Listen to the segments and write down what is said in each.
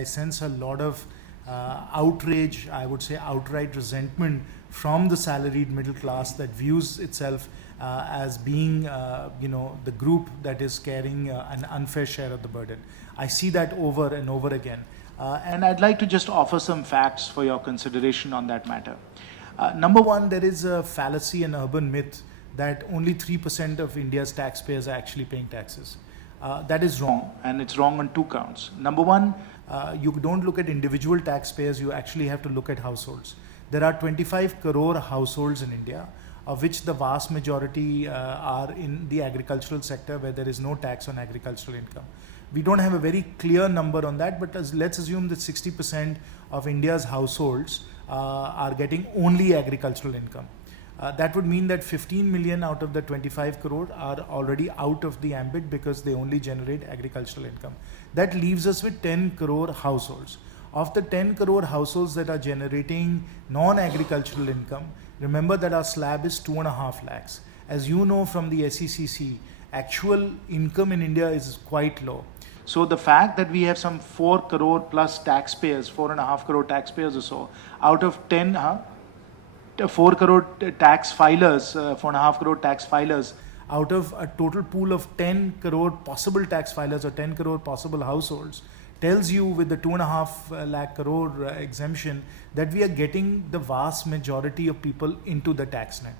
I sense a lot of outrage, I would say outright resentment from the salaried middle class that views itself as being, the group that is carrying an unfair share of the burden. I see that over and over again. And I'd like to just offer some facts for your consideration on that matter. Number one, there is a fallacy and urban myth that only 3% of India's taxpayers are actually paying taxes. That is wrong, and it's wrong on two counts. Number one, you don't look at individual taxpayers, you actually have to look at households. There are 25 crore households in India, of which the vast majority are in the agricultural sector where there is no tax on agricultural income. We don't have a very clear number on that, but let's assume that 60% of India's households are getting only agricultural income. That would mean that 15 million out of the 25 crore are already out of the ambit because they only generate agricultural income. That leaves us with 10 crore households. Of the 10 crore households that are generating non-agricultural income, remember that our slab is 2.5 lakhs. As you know from the SECC, actual income in India is quite low. So the fact that we have some 4 crore plus taxpayers, 4.5 crore taxpayers or so, out of 4 crore tax filers, 4.5 crore tax filers, out of a total pool of 10 crore possible tax filers or 10 crore possible households, tells you with the 2.5 lakh crore exemption that we are getting the vast majority of people into the tax net.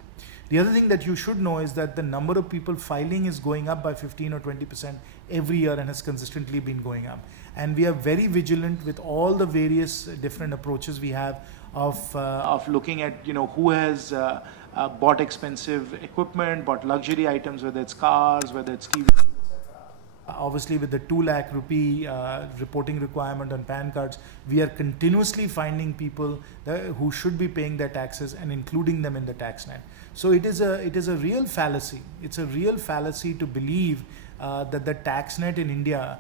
The other thing that you should know is that the number of people filing is going up by 15 or 20% every year and has consistently been going up. And we are very vigilant with all the various different approaches we have of looking at who has bought expensive equipment, bought luxury items, whether it's cars, whether it's TV. Obviously, with the 2 lakh rupee reporting requirement on PAN cards, we are continuously finding people who should be paying their taxes and including them in the tax net. So it is a real fallacy. It's a real fallacy to believe that the tax net in India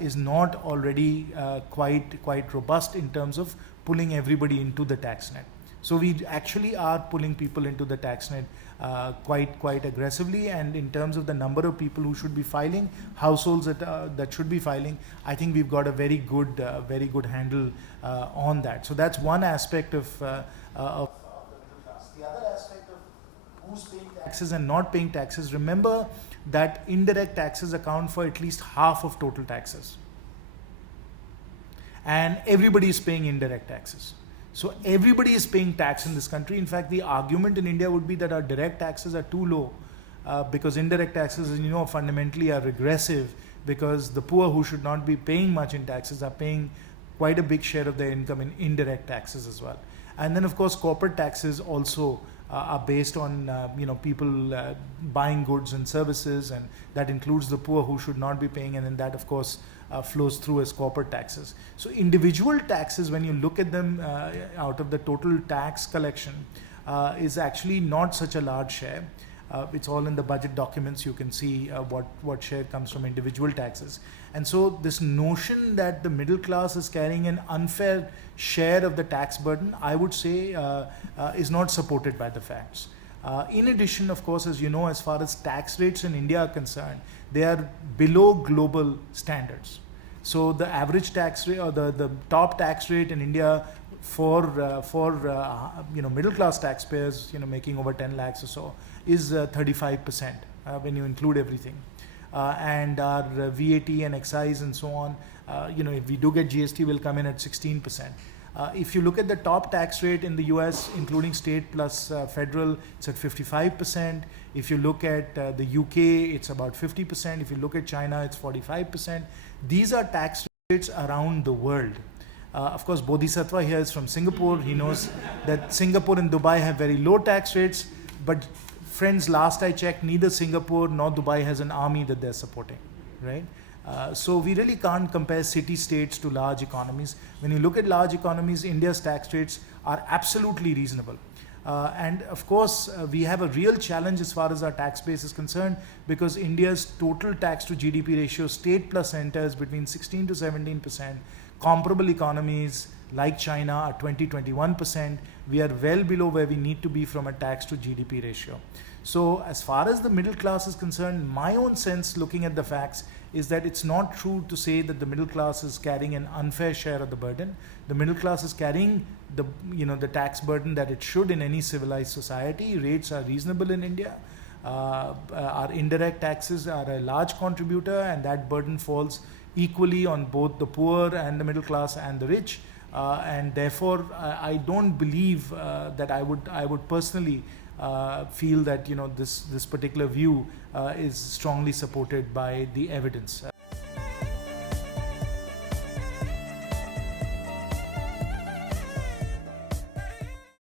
is not already quite robust in terms of pulling everybody into the tax net. So we actually are pulling people into the tax net quite aggressively, and in terms of the number of people who should be filing, households that should be filing, I think we've got a very good handle on that. So that's one aspect of the middle class. The other aspect of who's paying taxes and not paying taxes, remember that indirect taxes account for at least half of total taxes, and everybody is paying indirect taxes. So everybody is paying tax in this country. In fact, the argument in India would be that our direct taxes are too low because indirect taxes, fundamentally are regressive, because the poor who should not be paying much in taxes are paying quite a big share of their income in indirect taxes as well. And then, of course, corporate taxes also are based on people buying goods and services, and that includes the poor who should not be paying, and then that, of course, flows through as corporate taxes. So individual taxes, when you look at them out of the total tax collection, is actually not such a large share. It's all in the budget documents. You can see what share comes from individual taxes. And so this notion that the middle class is carrying an unfair share of the tax burden, I would say is not supported by the facts. In addition, of course, as you know, as far as tax rates in India are concerned, they are below global standards. So the average tax rate, or the top tax rate in India for middle class taxpayers, making over 10 lakhs or so, is 35% when you include everything. And our VAT and excise and so on, if we do get GST, will come in at 16%. If you look at the top tax rate in the US, including state plus federal, it's at 55%. If you look at the UK, it's about 50%. If you look at China, it's 45%. These are tax rates around the world. Of course, Bodhisattva here is from Singapore. He knows that Singapore and Dubai have very low tax rates. But friends, last I checked, neither Singapore nor Dubai has an army that they're supporting, right? So we really can't compare city-states to large economies. When you look at large economies, India's tax rates are absolutely reasonable. And of course, we have a real challenge as far as our tax base is concerned, because India's total tax to GDP ratio, state plus center, is between 16 to 17%. Comparable economies like China are 20-21%. We are well below where we need to be from a tax to GDP ratio. So as far as the middle class is concerned, my own sense looking at the facts is that it's not true to say that the middle class is carrying an unfair share of the burden. The middle class is carrying the tax burden that it should in any civilized society. Rates are reasonable in India. Our indirect taxes are a large contributor, and that burden falls equally on both the poor and the middle class and the rich. And therefore, I don't believe that I would personally feel that this particular view is strongly supported by the evidence.